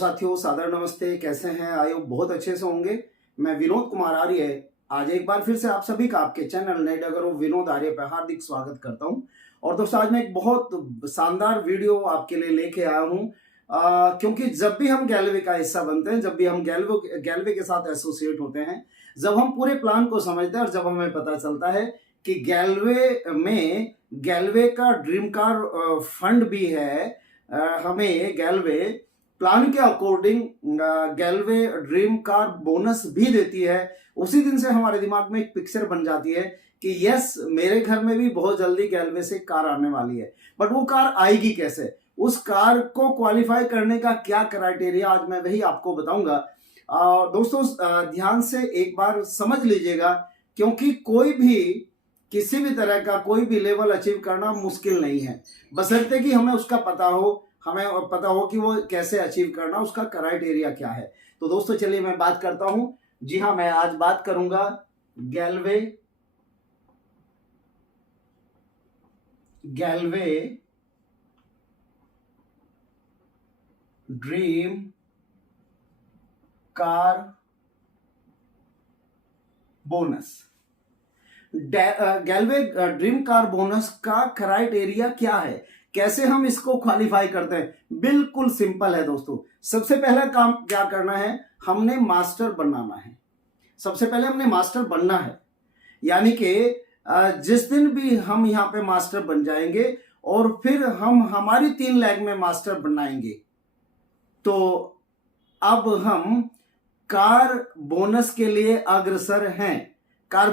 साथियों, सादर नमस्ते। कैसे हैं? आयो बहुत अच्छे से होंगे। मैं विनोद कुमार आर्य आज एक बार फिर से आप सभी का आपके चैनल नए डगरों विनोद आर्य पर हार्दिक स्वागत करता हूं। और दोस्तों, आज मैं एक बहुत शानदार वीडियो आपके लिए लेके आया हूं, क्योंकि जब भी हम गैलवे का हिस्सा बनते हैं, जब भी हम गैलवे के साथ एसोसिएट होते हैं, जब हम पूरे प्लान को समझते हैं और जब हमें पता चलता है कि गैलवे का ड्रीम कार फंड भी है, हमें गैलवे प्लान के अकॉर्डिंग गैलवे ड्रीम कार बोनस भी देती है, उसी दिन से हमारे दिमाग में एक पिक्चर बन जाती है कि यस, मेरे घर में भी बहुत जल्दी गैलवे से कार आने वाली है। बट वो कार आएगी कैसे? उस कार को क्वालिफाई करने का क्या क्राइटेरिया, आज मैं वही आपको बताऊंगा। दोस्तों, ध्यान से एक बार समझ लीजिएगा, क्योंकि कोई भी किसी भी तरह का कोई भी लेवल अचीव करना मुश्किल नहीं है, बशर्ते कि हमें उसका पता हो कि वो कैसे अचीव करना, उसका क्राइटेरिया क्या है। तो दोस्तों, चलिए मैं बात करता हूं। जी हाँ, मैं आज बात करूंगा Galway dream car bonus. Galway dream car bonus का क्राइटेरिया क्या है, कैसे हम इसको क्वालिफाई करते हैं? बिल्कुल सिंपल है दोस्तों। सबसे पहला काम क्या करना है, हमने मास्टर बनाना है। सबसे पहले हमने मास्टर बनना है, यानी कि जिस दिन भी हम यहाँ पे मास्टर बन जाएंगे और फिर हम हमारी 3 लैग में मास्टर बनाएंगे, तो अब हम कार बोनस के लिए अग्रसर हैं। कार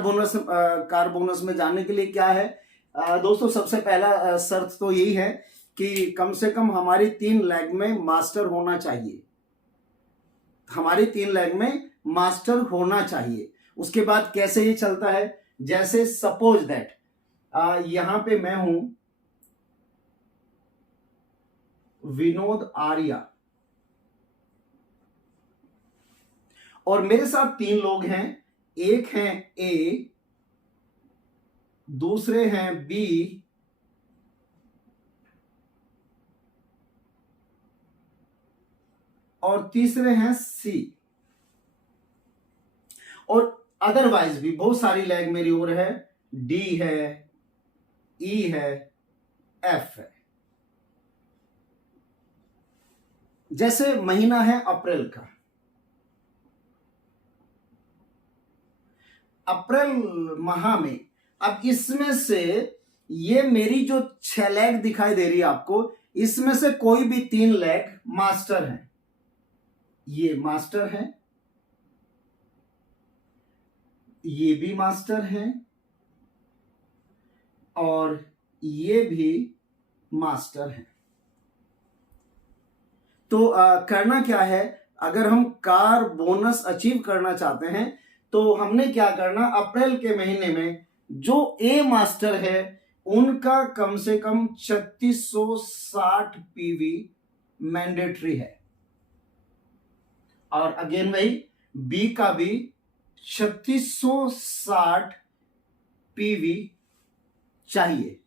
बोनस में जाने के लिए क्या है दोस्तों, सबसे पहला शर्त तो यही है कि कम से कम हमारी 3 लैग में मास्टर होना चाहिए। हमारी 3 लैग में मास्टर होना चाहिए। उसके बाद कैसे ये चलता है, जैसे सपोज दैट यहां पे मैं हूं विनोद आर्या और मेरे साथ 3 लोग हैं। एक हैं ए, दूसरे हैं बी और तीसरे हैं सी। और अदरवाइज भी बहुत सारी लैग मेरी और है, डी है, ई है, एफ है। जैसे महीना है अप्रैल का, अप्रैल माह में अब इसमें से ये मेरी जो 6 लैग दिखाई दे रही है आपको, इसमें से कोई भी 3 लैग मास्टर हैं। ये मास्टर है, ये भी मास्टर है और ये भी मास्टर है। तो करना क्या है, अगर हम कार बोनस अचीव करना चाहते हैं तो हमने क्या करना, अप्रैल के महीने में जो ए मास्टर है उनका कम से कम 3660 पीवी मैंडेटरी है। और अगेन वही बी का भी 3660 पीवी चाहिए।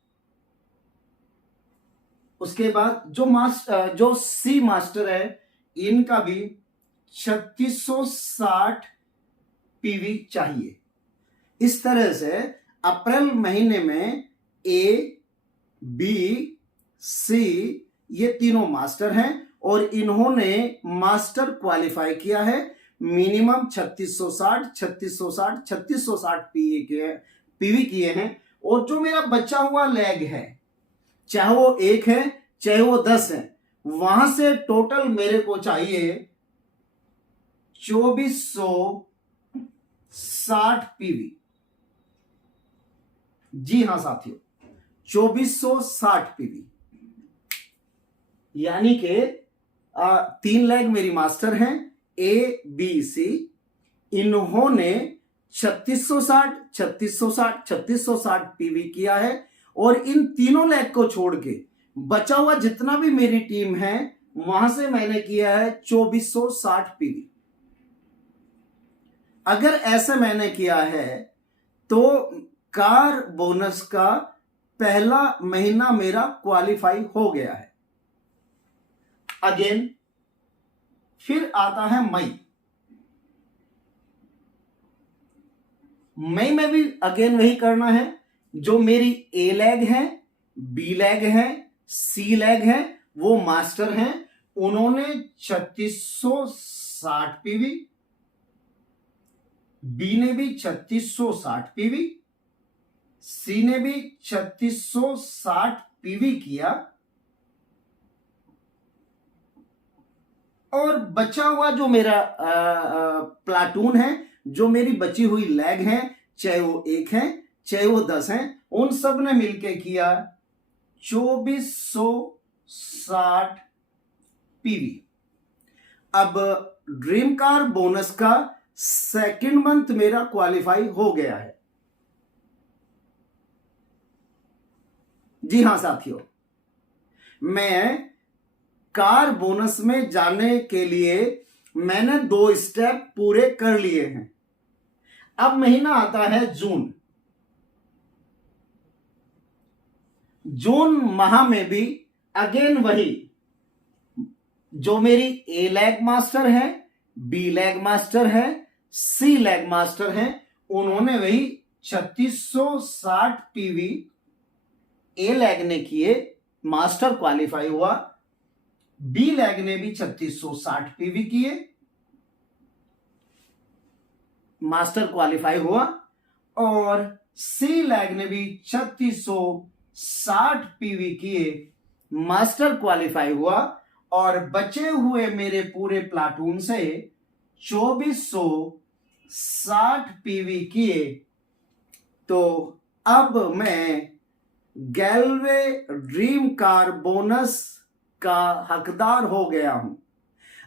उसके बाद जो सी मास्टर है, इनका भी 3660 पीवी चाहिए। इस तरह से अप्रैल महीने में ए, बी, सी ये तीनों मास्टर हैं और इन्होंने मास्टर क्वालिफाई किया है। मिनिमम 3660 पीवी किए हैं। और जो मेरा बचा हुआ लैग है, चाहे वो 1 है चाहे वो 10 है, वहां से टोटल मेरे को चाहिए 2460 पीवी। जी हां साथियों, 2460 पीवी, यानी कि 3 लैग मेरी मास्टर हैं, ए, बी, सी। इन्होंने 3660 पीवी किया है और इन तीनों लैग को छोड़ के बचा हुआ जितना भी मेरी टीम है, वहां से मैंने किया है 2460 पीवी। अगर ऐसे मैंने किया है तो कार बोनस का पहला महीना मेरा क्वालिफाई हो गया है। अगेन फिर आता है मई। मई में भी अगेन वही करना है, जो मेरी ए लैग है, बी लैग है, सी लैग है, वो मास्टर हैं, उन्होंने 3660 पीवी, बी ने भी 3660 पीवी, सी ने भी 3660 पीवी किया, और बचा हुआ जो मेरा प्लाटून है, जो मेरी बची हुई लैग है, चाहे वो 1 है चाहे वो 10 है, उन सब ने मिलके किया 2460 पीवी। अब ड्रीम कार बोनस का सेकंड मंथ मेरा क्वालिफाई हो गया है। जी हां साथियों, मैं कार बोनस में जाने के लिए मैंने 2 स्टेप पूरे कर लिए हैं। अब महीना आता है जून। जून माह में भी अगेन वही, जो मेरी ए लैग मास्टर है, बी लैग मास्टर है, सी लैग मास्टर है, उन्होंने वही 3660 पीवी ए लैग ने किए, मास्टर क्वालिफाई हुआ। बी लैग ने भी 3660 पीवी किए, मास्टर क्वालिफाई हुआ, और सी लैग ने भी 3660 पीवी किए, मास्टर क्वालिफाई हुआ, और बचे हुए मेरे पूरे प्लाटून से 2460 पीवी किए। तो अब मैं गैलवे ड्रीम कार बोनस का हकदार हो गया हूं।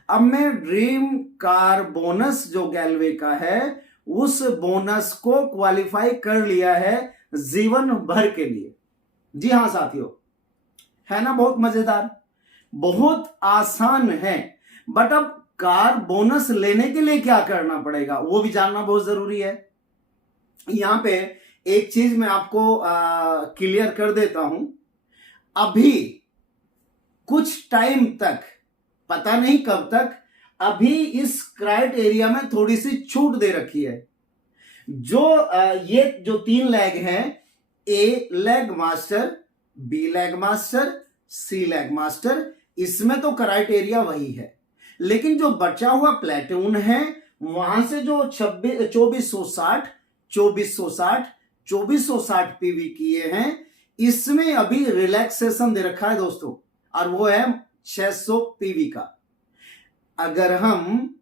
अब मैं ड्रीम कार बोनस जो गैलवे का है, उस बोनस को क्वालिफाई कर लिया है जीवन भर के लिए। जी हां साथियों, है ना बहुत मजेदार, बहुत आसान है। बट अब कार बोनस लेने के लिए क्या करना पड़ेगा, वो भी जानना बहुत जरूरी है। यहां पे एक चीज मैं आपको क्लियर कर देता हूं। अभी कुछ टाइम तक, पता नहीं कब तक, अभी इस क्राइटेरिया में थोड़ी सी छूट दे रखी है। जो ये जो 3 लैग हैं, A leg master, B leg master, C leg master, इसमें तो क्राइटेरिया वही है। लेकिन जो बचा हुआ प्लेटून है, वहां से जो 2460 2460 पीवी किए हैं, इसमें अभी रिलैक्सेशन दे रखा है दोस्तों, और वो है 600 पीवी का। अगर हम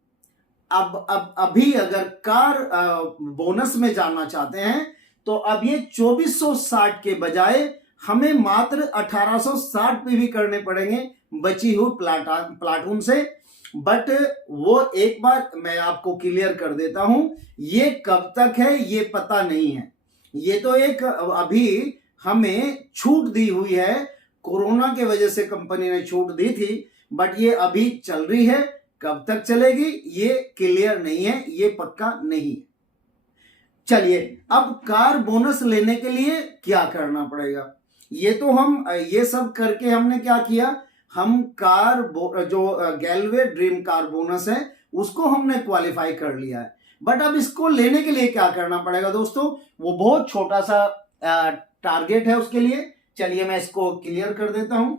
अभी अगर कार बोनस में जाना चाहते हैं, तो अब ये 2460 के बजाय हमें मात्र 1860 पीवी करने पड़ेंगे बची हुई प्लाटून से। बट वो एक बार मैं आपको क्लियर कर देता हूं, ये कब तक है ये पता नहीं है। ये तो एक अभी हमें छूट दी हुई है, कोरोना के वजह से कंपनी ने छूट दी थी, बट ये अभी चल रही है। कब तक चलेगी ये क्लियर नहीं है, ये पक्का नहीं। चलिए, अब कार बोनस लेने के लिए क्या करना पड़ेगा, ये तो हम ये सब करके हमने क्या किया, हम कार जो गैलवे ड्रीम कार बोनस है उसको हमने क्वालिफाई कर लिया है। बट अब इसको लेने के लिए क्या करना पड़ेगा दोस्तों, वो बहुत छोटा सा टारगेट है उसके लिए। चलिए मैं इसको क्लियर कर देता हूं।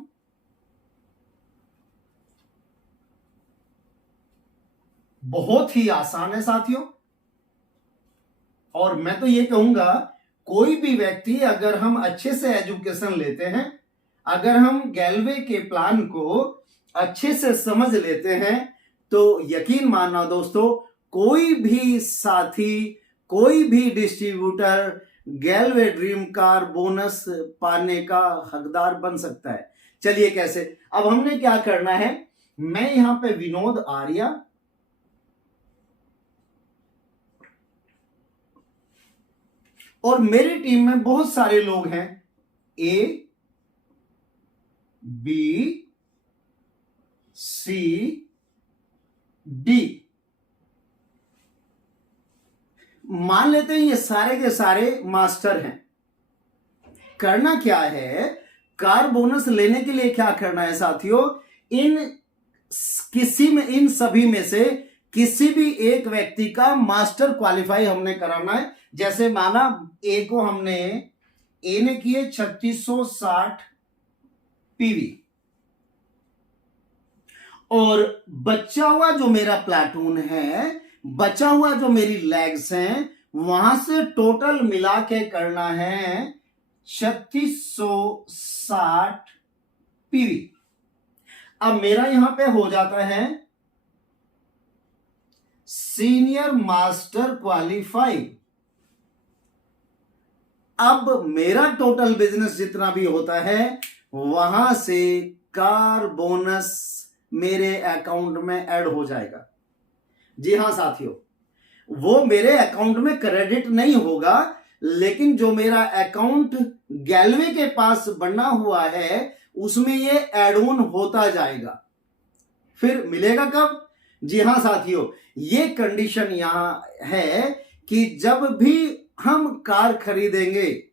बहुत ही आसान है साथियों, और मैं तो ये कहूंगा कोई भी व्यक्ति, अगर हम अच्छे से एजुकेशन लेते हैं, अगर हम गैलवे के प्लान को अच्छे से समझ लेते हैं, तो यकीन मानना दोस्तों, कोई भी साथी, कोई भी डिस्ट्रीब्यूटर गैलवे ड्रीम कार बोनस पाने का हकदार बन सकता है। चलिए कैसे, अब हमने क्या करना है, मैं यहां पे विनोद आर्या, और मेरी टीम में बहुत सारे लोग हैं, ए बी सी डी, मान लेते हैं ये सारे के सारे मास्टर हैं। करना क्या है, कार बोनस लेने के लिए क्या करना है साथियों, इन किसी में, इन सभी में से किसी भी एक व्यक्ति का मास्टर क्वालिफाई हमने कराना है। जैसे माना ए को हमने, ए ने किए 3660 पीवी, और बचा हुआ जो मेरा प्लाटून है, बचा हुआ जो मेरी लेग्स हैं, वहां से टोटल मिला के करना है 3660 पीवी। अब मेरा यहां पे हो जाता है सीनियर मास्टर क्वालिफाइड। अब मेरा टोटल बिजनेस जितना भी होता है, वहां से कार बोनस मेरे अकाउंट में ऐड हो जाएगा। जी हां साथियों, वो मेरे अकाउंट में क्रेडिट नहीं होगा, लेकिन जो मेरा अकाउंट गैलवे के पास बना हुआ है उसमें ये ऐड ऑन होता जाएगा। फिर मिलेगा कब? जी हां साथियों, ये कंडीशन यहां है कि जब भी हम कार खरीदेंगे,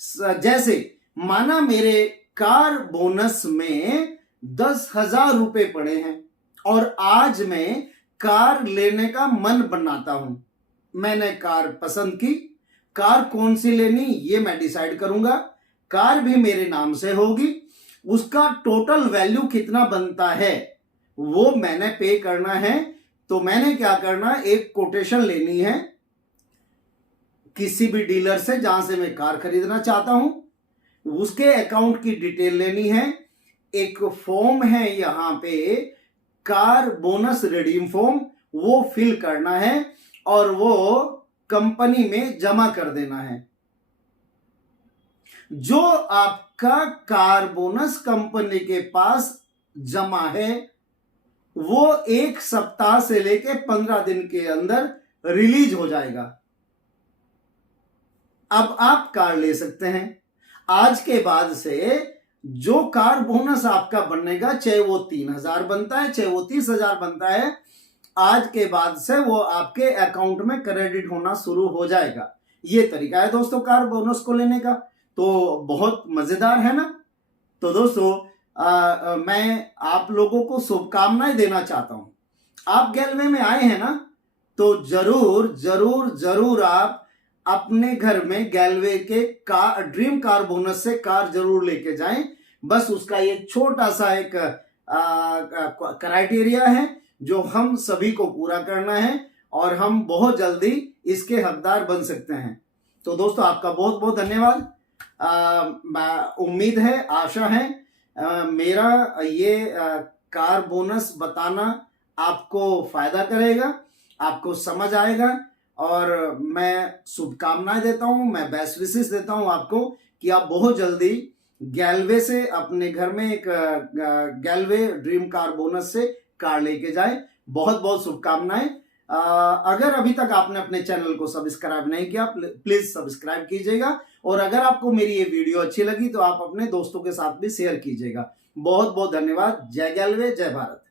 जैसे माना मेरे कार बोनस में 10,000 रुपए पड़े हैं और आज मैं कार लेने का मन बनाता हूं, मैंने कार पसंद की, कार कौन सी लेनी ये मैं डिसाइड करूंगा, कार भी मेरे नाम से होगी, उसका टोटल वैल्यू कितना बनता है वो मैंने पे करना है। तो मैंने क्या करना, एक कोटेशन लेनी है किसी भी डीलर से जहां से मैं कार खरीदना चाहता हूं, उसके अकाउंट की डिटेल लेनी है, एक फॉर्म है यहां पे कार बोनस रिडीम फॉर्म, वो फिल करना है और वो कंपनी में जमा कर देना है। जो आपका कार बोनस कंपनी के पास जमा है वो 1 सप्ताह से लेके 15 दिन के अंदर रिलीज हो जाएगा। अब आप कार ले सकते हैं। आज के बाद से जो कार बोनस आपका बनेगा, चाहे वो 3,000 बनता है, चाहे वो 30,000 बनता है, आज के बाद से वो आपके अकाउंट में क्रेडिट होना शुरू हो जाएगा। ये तरीका है दोस्तों कार बोनस को लेने का। तो बहुत मजेदार है ना। तो दोस्तों मैं आप लोगों को शुभकामनाएं देना चाहता हूं। आप गैलवे में आए हैं ना, तो जरूर जरूर जरूर आप अपने घर में गैलवे के कार ड्रीम कार बोनस से कार जरूर लेके जाएं। बस उसका ये छोटा सा एक क्राइटेरिया है जो हम सभी को पूरा करना है और हम बहुत जल्दी इसके हकदार बन सकते हैं। तो दोस्तों आपका बहुत बहुत धन्यवाद। उम्मीद है, आशा है मेरा ये कार बोनस बताना आपको फायदा करेगा, आपको समझ आएगा, और मैं शुभकामनाएं देता हूं, मैं बेस्ट विशेस देता हूं आपको कि आप बहुत जल्दी गैलवे से अपने घर में एक गैलवे ड्रीम कार बोनस से कार लेके जाएं। बहुत बहुत शुभकामनाएं। अगर अभी तक आपने अपने चैनल को सब्सक्राइब नहीं किया, प्लीज सब्सक्राइब कीजिएगा, और अगर आपको मेरी ये वीडियो अच्छी लगी तो आप अपने दोस्तों के साथ भी शेयर कीजिएगा। बहुत बहुत धन्यवाद। जय गैलवे, जय भारत।